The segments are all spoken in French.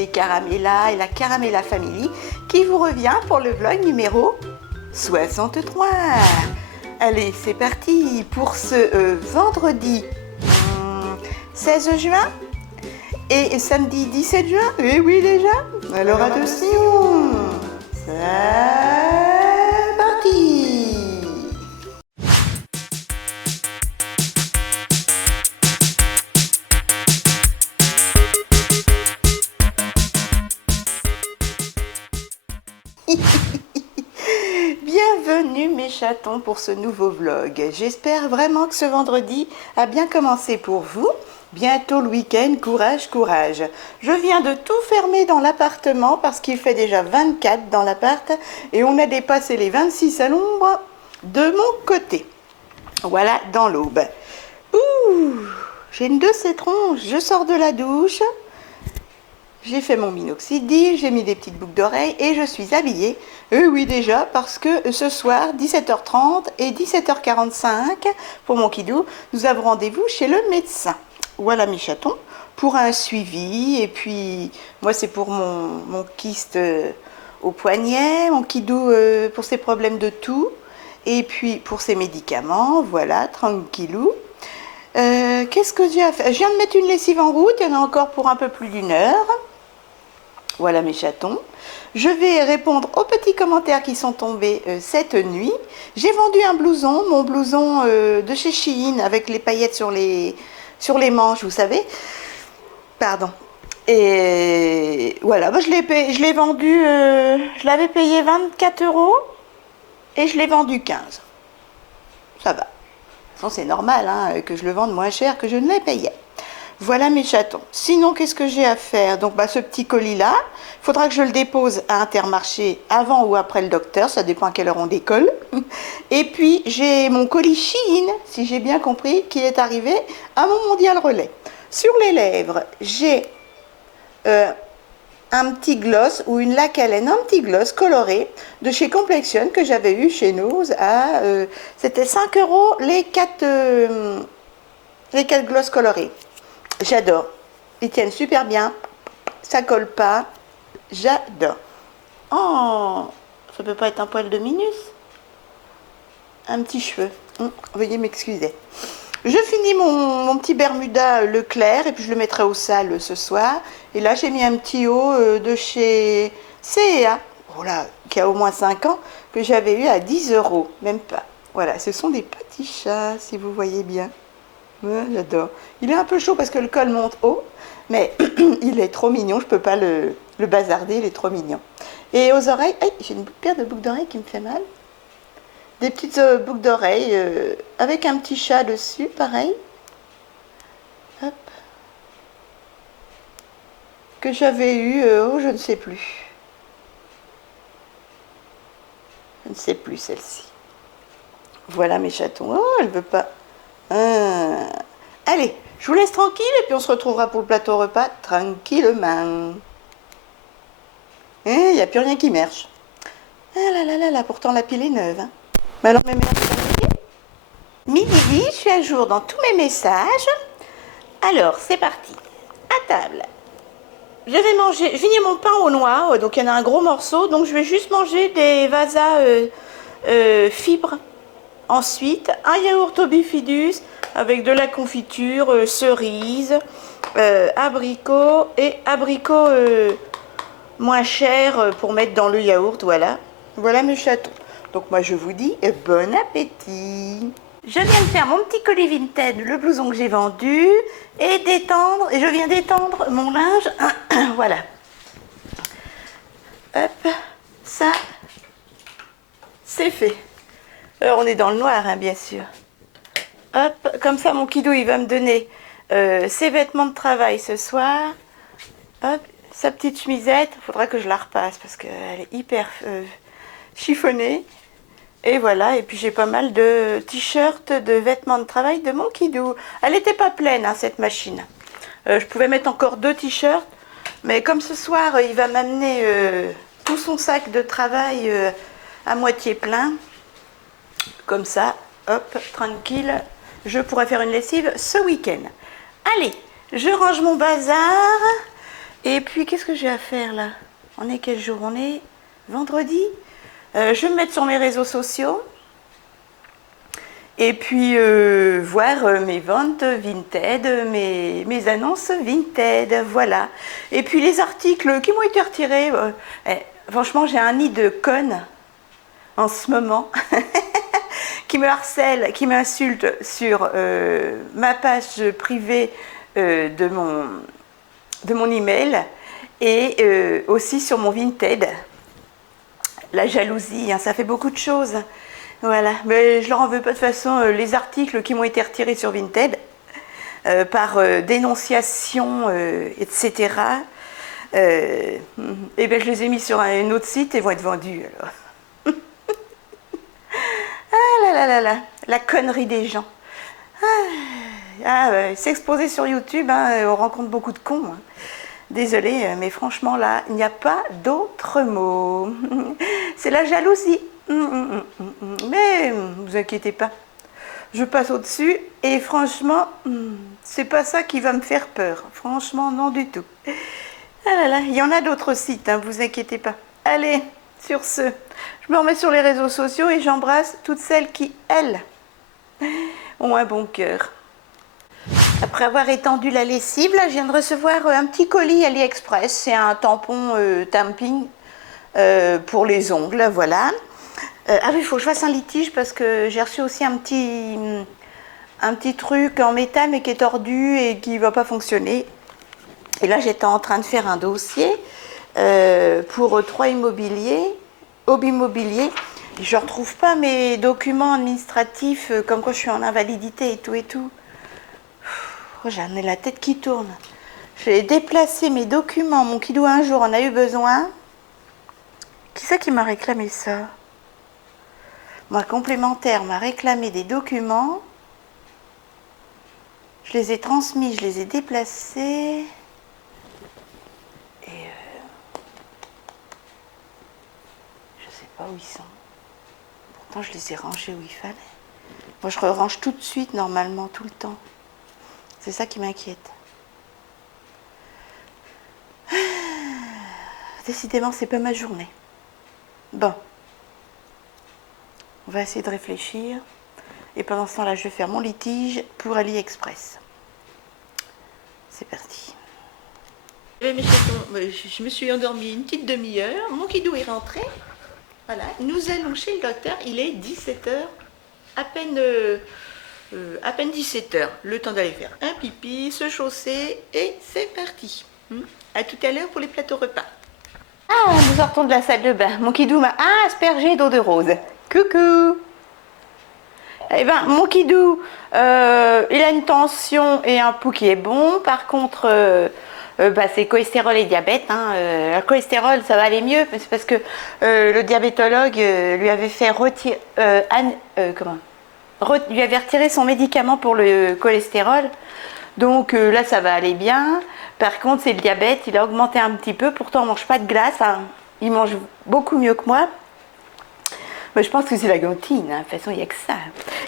c'est Caramella et la Caramella Family qui vous revient pour le vlog numéro 63. Allez, c'est parti pour ce vendredi 16 juin et samedi 17 juin. Eh oui déjà. Alors attention, c'est parti. Bienvenue mes chatons pour ce nouveau vlog. J'espère vraiment que ce vendredi a bien commencé pour vous. Bientôt le week-end, courage, courage. Je viens de tout fermer dans l'appartement parce qu'il fait déjà 24 dans l'appart et on a dépassé les 26 à l'ombre de mon côté. Voilà, dans l'aube. Ouh, j'ai une de ces tronches, je sors de la douche. J'ai fait mon minoxidil, j'ai mis des petites boucles d'oreilles et je suis habillée. Oui déjà, parce que ce soir, 17h30 et 17h45, pour mon kidou, nous avons rendez-vous chez le médecin. Voilà mes chatons, pour un suivi. Et puis, moi c'est pour mon kyste au poignet, mon kidou pour ses problèmes de toux. Et puis pour ses médicaments, voilà, tranquillou. Qu'est-ce que j'ai à faire? Je viens de mettre une lessive en route, il y en a encore pour un peu plus d'une heure. Voilà mes chatons. Je vais répondre aux petits commentaires qui sont tombés cette nuit. J'ai vendu un blouson, mon blouson de chez Shein avec les paillettes sur les manches, vous savez. Pardon. Et voilà, je l'ai vendu, je l'avais payé 24 € et je l'ai vendu 15. Ça va. De toute façon, c'est normal hein, que je le vende moins cher que je ne l'ai payé. Voilà mes chatons. Sinon, qu'est-ce que j'ai à faire? Donc, ce petit colis-là, il faudra que je le dépose à Intermarché avant ou après le docteur. Ça dépend à quelle heure on décolle. Et puis, j'ai mon colis Shein, si j'ai bien compris, qui est arrivé à mon mondial relais. Sur les lèvres, j'ai un petit gloss ou une laque à laine, un petit gloss coloré de chez Complexion que j'avais eu chez nous. C'était 5 € les 4 gloss colorés. J'adore. Ils tiennent super bien. Ça colle pas. J'adore. Oh, ça peut pas être un poil de Minus. Un petit cheveu. Veuillez m'excuser. Je finis mon petit Bermuda Leclerc et puis je le mettrai au sale ce soir. Et là, j'ai mis un petit haut de chez CEA. Oh là, qui a au moins 5 ans, que j'avais eu à 10 €. Même pas. Voilà, ce sont des petits chats, si vous voyez bien. Ouais, j'adore. Il est un peu chaud parce que le col monte haut, mais il est trop mignon, je ne peux pas le bazarder, il est trop mignon. Et aux oreilles, j'ai une paire de boucles d'oreilles qui me fait mal. Des petites boucles d'oreilles avec un petit chat dessus, pareil. Hop. Que j'avais eu, je ne sais plus. Je ne sais plus celle-ci. Voilà mes chatons. Oh, elle ne veut pas. Allez, je vous laisse tranquille et puis on se retrouvera pour le plateau repas tranquillement. Il n'y a plus rien qui marche. Ah là là là là, pourtant la pile est neuve. Hein. Mais alors mes messages, midi, je suis à jour dans tous mes messages. Alors, c'est parti. À table. Je vais manger, je finis mon pain aux noix, donc il y en a un gros morceau, donc je vais juste manger des vasas fibres. Ensuite, un yaourt au bifidus avec de la confiture, cerise, abricot et abricot moins cher pour mettre dans le yaourt, voilà. Voilà mes chatons. Donc moi je vous dis bon appétit. Je viens de faire mon petit colis Vinted, le blouson que j'ai vendu, et je viens d'étendre mon linge, voilà. Hop, ça, c'est fait. Alors, on est dans le noir, hein, bien sûr. Hop, comme ça, mon kidou, il va me donner ses vêtements de travail ce soir. Hop, sa petite chemisette. Il faudra que je la repasse parce qu'elle est hyper chiffonnée. Et voilà, et puis j'ai pas mal de t-shirts, de vêtements de travail de mon kidou. Elle n'était pas pleine, hein, cette machine. Je pouvais mettre encore 2 t-shirts. Mais comme ce soir, il va m'amener tout son sac de travail à moitié plein. Comme ça, hop, tranquille, je pourrais faire une lessive ce week-end. Allez, je range mon bazar Et puis, qu'est-ce que j'ai à faire là? On est quel jour? On est vendredi. Je vais me mettre sur mes réseaux sociaux. Et puis, voir mes ventes Vinted, mes annonces Vinted, voilà. Et puis, les articles qui m'ont été retirés. Franchement, j'ai un nid de connes en ce moment qui me harcèlent, qui m'insultent sur ma page privée de mon email et aussi sur mon Vinted. La jalousie, hein, ça fait beaucoup de choses. Voilà, mais je leur en veux pas de toute façon. Les articles qui m'ont été retirés sur Vinted par dénonciation, etc. Et ben je les ai mis sur un autre site et vont être vendus alors. Ah là là là là, la connerie des gens. S'exposer sur YouTube, hein, on rencontre beaucoup de cons. Hein. Désolée, mais franchement là, il n'y a pas d'autre mot. C'est la jalousie. Mais vous inquiétez pas, je passe au-dessus et franchement, c'est pas ça qui va me faire peur. Franchement, non du tout. Ah là là, il y en a d'autres sites, hein, vous inquiétez pas. Allez, sur ce, je me remets sur les réseaux sociaux et j'embrasse toutes celles qui, elles, ont un bon cœur. Après avoir étendu la lessive, là, je viens de recevoir un petit colis AliExpress. C'est un tampon tamping pour les ongles, voilà. Ah oui, il faut que je fasse un litige parce que j'ai reçu aussi un petit truc en métal mais qui est tordu et qui ne va pas fonctionner. Et là, j'étais en train de faire un dossier pour 3 immobiliers, Hobby Immobilier. Je ne retrouve pas mes documents administratifs comme quand je suis en invalidité et tout et tout. Oh, j'en ai la tête qui tourne. J'ai déplacé mes documents. Mon kidou un jour en a eu besoin. Qui c'est qui m'a réclamé ça? Moi, complémentaire m'a réclamé des documents. Je les ai transmis, je les ai déplacés. Et je sais pas où ils sont. Pourtant, je les ai rangés où il fallait. Moi, je range tout de suite, normalement, tout le temps. C'est ça qui m'inquiète. Décidément, c'est pas ma journée. Bon. On va essayer de réfléchir. Et pendant ce temps-là, je vais faire mon litige pour AliExpress. C'est parti. Mes chatons, je me suis endormie une petite demi-heure. Mon kidou est rentré. Voilà. Nous allons chez le docteur. Il est 17h. À peine 17h. Le temps d'aller faire un pipi, se chausser. Et c'est parti. À tout à l'heure pour les plateaux repas. Ah, nous sortons de la salle de bain. Mon kidou m'a aspergé d'eau de rose. Coucou. Eh bien, mon kidou, il a une tension et un pouls qui est bon. Par contre, c'est cholestérol et diabète. Hein. Le cholestérol, ça va aller mieux. C'est parce que le diabétologue lui avait fait retirer... lui avait retiré son médicament pour le cholestérol. Donc là, ça va aller bien. Par contre, c'est le diabète. Il a augmenté un petit peu. Pourtant, on ne mange pas de glace. Hein. Il mange beaucoup mieux que moi. Mais je pense que c'est la gantine, hein. De toute façon, il n'y a que ça.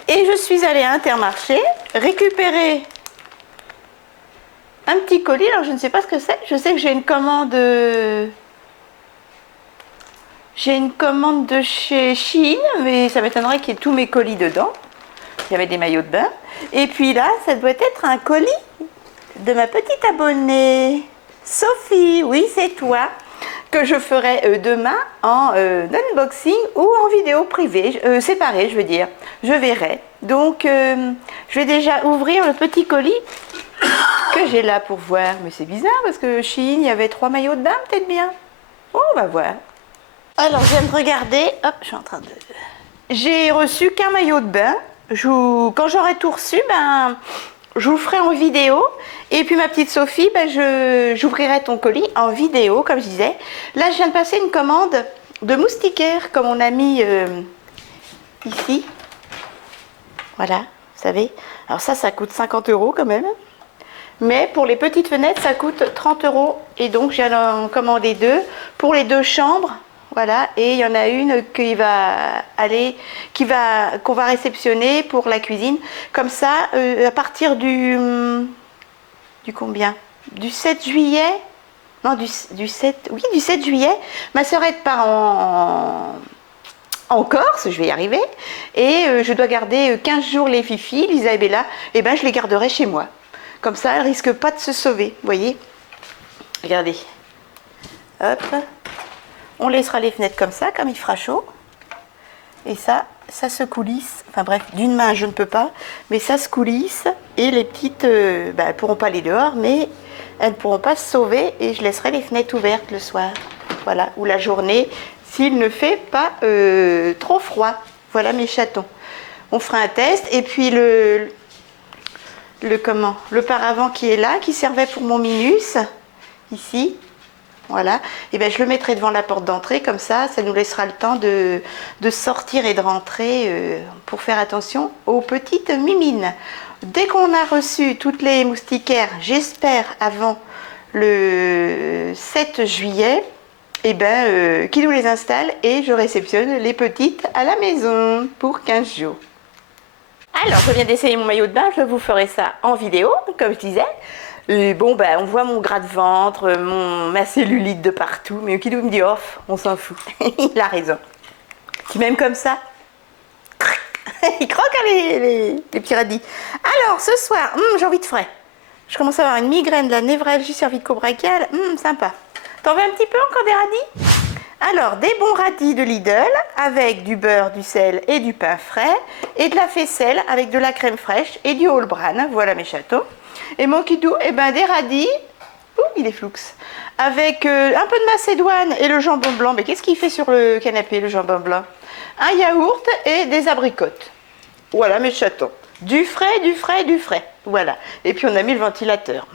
Et je suis allée à Intermarché récupérer un petit colis. Alors, je ne sais pas ce que c'est. Je sais que j'ai une commande de chez Shein, mais ça m'étonnerait qu'il y ait tous mes colis dedans. Il y avait des maillots de bain. Et puis là, ça doit être un colis de ma petite abonnée, Sophie. Oui, c'est toi. Que je ferai demain en unboxing ou en vidéo privée, séparée, je veux dire. Je verrai. Donc, je vais déjà ouvrir le petit colis que j'ai là pour voir. Mais c'est bizarre parce que Shein, il y avait 3 maillots de bain, peut-être bien. Oh, on va voir. Alors, je viens de regarder. Hop, je suis en train de... J'ai reçu qu'un maillot de bain. Quand j'aurai tout reçu, je vous le ferai en vidéo. Et puis ma petite Sophie, j'ouvrirai ton colis en vidéo, comme je disais. Là, je viens de passer une commande de moustiquaires, comme on a mis ici. Voilà, vous savez. Alors ça coûte 50 € quand même. Mais pour les petites fenêtres, ça coûte 30 €. Et donc, j'ai en commandé 2 pour les 2 chambres. Voilà, et il y en a une qu'on va réceptionner pour la cuisine. Comme ça, à partir du combien? Du 7 juillet, non, du 7, oui, du 7 juillet. Ma sœurette part en Corse, je vais y arriver, et je dois garder 15 jours les filles, Lisa et Bella, et ben je les garderai chez moi. Comme ça, elles risquent pas de se sauver, vous voyez. Regardez. Hop. On laissera les fenêtres comme ça, comme il fera chaud. Et ça se coulisse. Enfin bref, d'une main, je ne peux pas, mais ça se coulisse. Et les petites, elles ne pourront pas aller dehors, mais elles ne pourront pas se sauver. Et je laisserai les fenêtres ouvertes le soir. Voilà, ou la journée, s'il ne fait pas trop froid. Voilà mes chatons. On fera un test. Et puis le paravent qui est là, qui servait pour mon Minus, ici. Voilà, et bien je le mettrai devant la porte d'entrée, comme ça nous laissera le temps de sortir et de rentrer pour faire attention aux petites mimines. Dès qu'on a reçu toutes les moustiquaires, j'espère avant le 7 juillet, et ben qui nous les installe et je réceptionne les petites à la maison pour 15 jours. Alors, je viens d'essayer mon maillot de bain, je vous ferai ça en vidéo, comme je disais. Et bon, ben, on voit mon gras de ventre, ma cellulite de partout, mais Okidou me dit off, on s'en fout. Il a raison. Tu m'aimes comme ça? Il croque hein, les petits radis. Alors, ce soir, j'ai envie de frais. Je commence à avoir une migraine, de la névralgie cervico-brachiale, sympa. T'en veux un petit peu encore des radis? Alors, des bons radis de Lidl avec du beurre, du sel et du pain frais et de la faisselle avec de la crème fraîche et du whole bran. Voilà mes chatons. Et mon Kidou, eh ben, des radis, il est floux, avec un peu de macédoine et le jambon blanc. Mais qu'est-ce qu'il fait sur le canapé, le jambon blanc? Un yaourt et des abricotes. Voilà mes chatons. Du frais, du frais, du frais. Voilà. Et puis on a mis le ventilateur.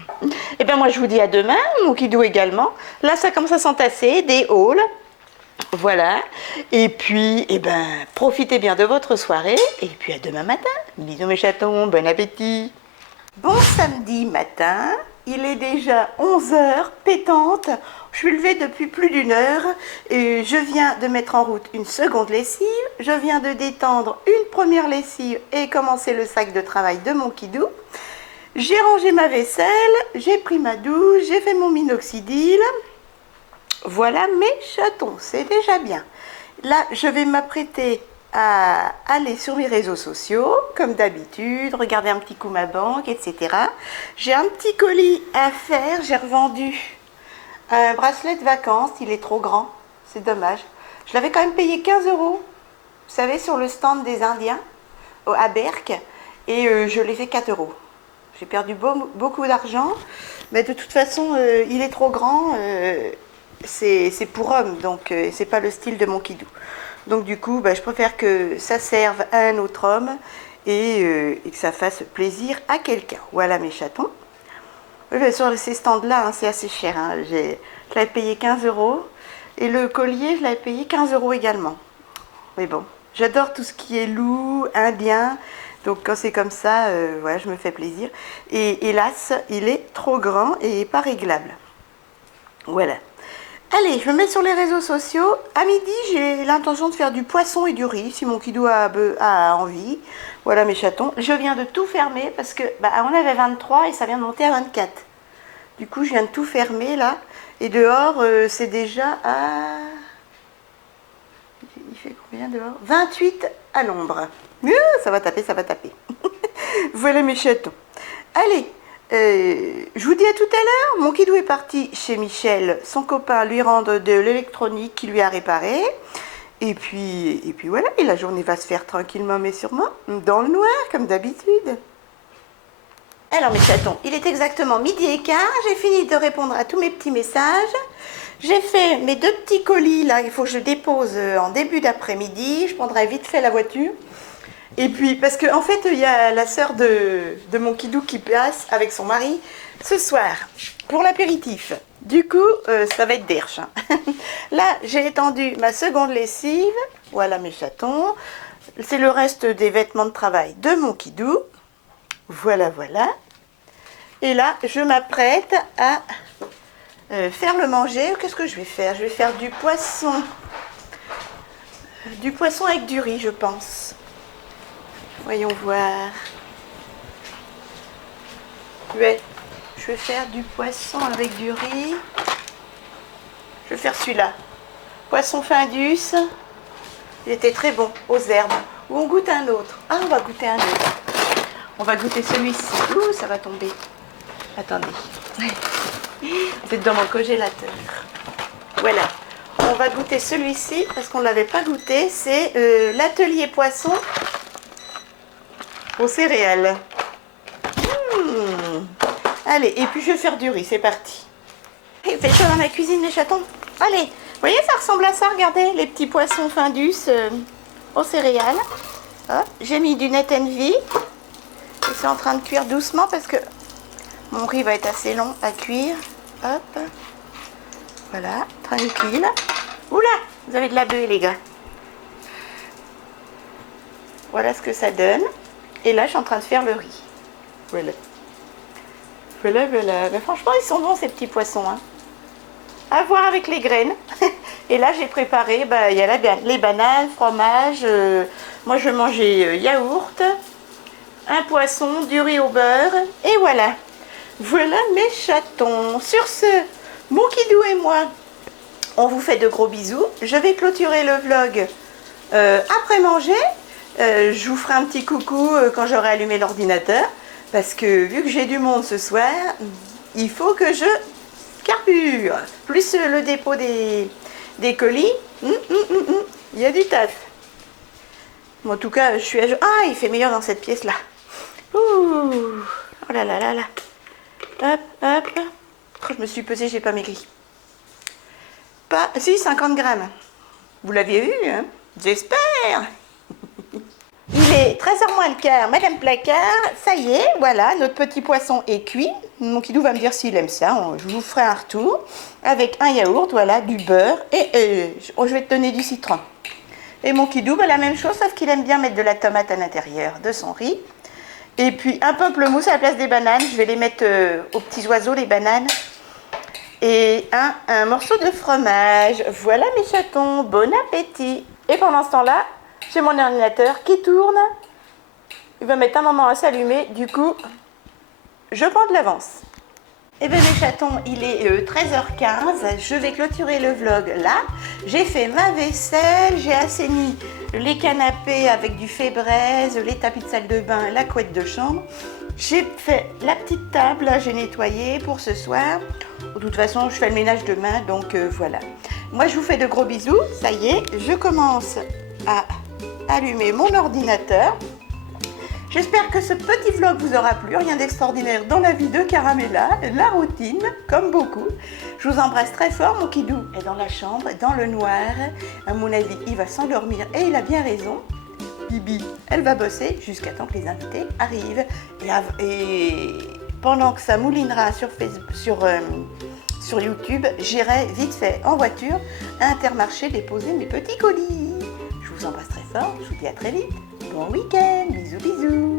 Et ben moi je vous dis à demain, mon Kidou également. Là ça commence à s'entasser, des halls. Voilà. Et puis, eh ben, profitez bien de votre soirée. Et puis à demain matin. Bisous mes chatons, bon appétit. Bon samedi matin, il est déjà 11 h, pétante. Je suis levée depuis plus d'une heure et je viens de mettre en route une seconde lessive. Je viens de détendre une première lessive et commencer le sac de travail de mon Kidou. J'ai rangé ma vaisselle, j'ai pris ma douche, j'ai fait mon minoxidil. Voilà mes chatons, c'est déjà bien. Là, je vais m'apprêter à aller sur mes réseaux sociaux, comme d'habitude, regarder un petit coup ma banque, etc. J'ai un petit colis à faire, j'ai revendu un bracelet de vacances, il est trop grand, c'est dommage. Je l'avais quand même payé 15 €, vous savez, sur le stand des Indiens, à Berck, et je l'ai fait 4 €. J'ai perdu beaucoup d'argent, mais de toute façon, il est trop grand, c'est pour homme, donc c'est pas le style de mon Kidou. Donc du coup, je préfère que ça serve à un autre homme et que ça fasse plaisir à quelqu'un. Voilà mes chatons. Oui, sur ces stands-là, hein, c'est assez cher. Hein. Je l'avais payé 15 € et le collier, je l'avais payé 15 € également. Mais bon, j'adore tout ce qui est loup, indien. Donc quand c'est comme ça, voilà, je me fais plaisir. Et hélas, il est trop grand et pas réglable. Voilà. Allez, je me mets sur les réseaux sociaux. À midi, j'ai l'intention de faire du poisson et du riz, si mon Kidou a envie. Voilà mes chatons. Je viens de tout fermer parce que on avait 23 et ça vient de monter à 24. Du coup, je viens de tout fermer là. Et dehors, c'est déjà à... Il fait combien dehors? 28 à l'ombre. Ça va taper, ça va taper. Voilà mes chatons. Allez. Je vous dis à tout à l'heure, mon Kidou est parti chez Michel, son copain lui rendre de l'électronique qu'il lui a réparé. Et puis voilà, et la journée va se faire tranquillement mais sûrement, dans le noir, comme d'habitude. Alors mes chatons, il est exactement 12h15, j'ai fini de répondre à tous mes petits messages. J'ai fait mes 2 petits colis, là, il faut que je dépose en début d'après-midi, je prendrai vite fait la voiture. Et puis, parce qu'en fait, il y a la sœur de mon Kidou qui passe avec son mari ce soir pour l'apéritif. Du coup, ça va être derche. Hein. Là, j'ai étendu ma seconde lessive. Voilà mes chatons. C'est le reste des vêtements de travail de mon Kidou. Voilà, voilà. Et là, je m'apprête à faire le manger. Qu'est-ce que je vais faire? Je vais faire du poisson. Du poisson avec du riz, je pense. Voyons voir. Ouais, je vais faire du poisson avec du riz. Je vais faire celui-là. Poisson Findus. Il était très bon, aux herbes. Ou on goûte un autre. Ah, on va goûter un autre. On va goûter celui-ci. Ouh, ça va tomber. Attendez. C'est dans mon congélateur. Voilà. On va goûter celui-ci parce qu'on ne l'avait pas goûté. C'est l'atelier poisson aux céréales. Allez, et puis je vais faire du riz. C'est parti. Faites ça dans la cuisine, les chatons. Allez, vous voyez, ça ressemble à ça. Regardez, les petits poissons Findus aux céréales. J'ai mis du Net Envy. Et c'est en train de cuire doucement parce que mon riz va être assez long à cuire. Hop. Voilà, tranquille. Oula, vous avez de la beuh, les gars. Voilà ce que ça donne. Et là, je suis en train de faire le riz. Voilà. Voilà, voilà. Ben, franchement, ils sont bons, ces petits poissons. Hein. À voir avec les graines. Et là, j'ai préparé, il y a les bananes, fromage. Moi, je vais manger yaourt, un poisson, du riz au beurre. Et voilà. Voilà mes chatons. Sur ce, mon Kidou et moi, on vous fait de gros bisous. Je vais clôturer le vlog après manger. Je vous ferai un petit coucou quand j'aurai allumé l'ordinateur. Parce que vu que j'ai du monde ce soir, il faut que je carbure. Plus le dépôt des colis. Il y a du taf. Bon, en tout cas, je suis à... Ah, il fait meilleur dans cette pièce-là. Ouh. Oh là là là là. Hop, hop. Oh, je me suis pesée, j'ai pas maigri. Pas... Si, 50 grammes. Vous l'aviez vu, hein? J'espère. Il est 13h moins le quart, Madame Placard, ça y est, voilà, notre petit poisson est cuit. Mon Kidou va me dire s'il aime ça, je vous ferai un retour. Avec un yaourt, voilà, du beurre et je vais te donner du citron. Et mon Kidou, la même chose, sauf qu'il aime bien mettre de la tomate à l'intérieur de son riz. Et puis un pamplemousse à la place des bananes, je vais les mettre aux petits oiseaux, les bananes. Et un morceau de fromage. Voilà mes chatons, bon appétit. Et pendant ce temps-là, j'ai mon ordinateur qui tourne. Il va mettre un moment à s'allumer. Du coup, je prends de l'avance. Eh bien mes chatons, il est 13h15. Je vais clôturer le vlog là. J'ai fait ma vaisselle. J'ai assaini les canapés avec du fait braise, les tapis de salle de bain, la couette de chambre. J'ai fait la petite table. Là, j'ai nettoyé pour ce soir. De toute façon, je fais le ménage demain. Donc voilà. Moi, je vous fais de gros bisous. Ça y est, je commence à allumer mon ordinateur. J'espère que ce petit vlog vous aura plu. Rien d'extraordinaire dans la vie de Caramella, la routine, comme beaucoup. Je vous embrasse très fort. Mon Kidou est dans la chambre, dans le noir. À mon avis, il va s'endormir et il a bien raison. Bibi, elle va bosser jusqu'à temps que les invités arrivent. Et pendant que ça moulinera sur YouTube, j'irai vite fait en voiture à Intermarché déposer mes petits colis. Je vous embrasse très fort, je vous dis à très vite. Bon week-end, bisous bisous.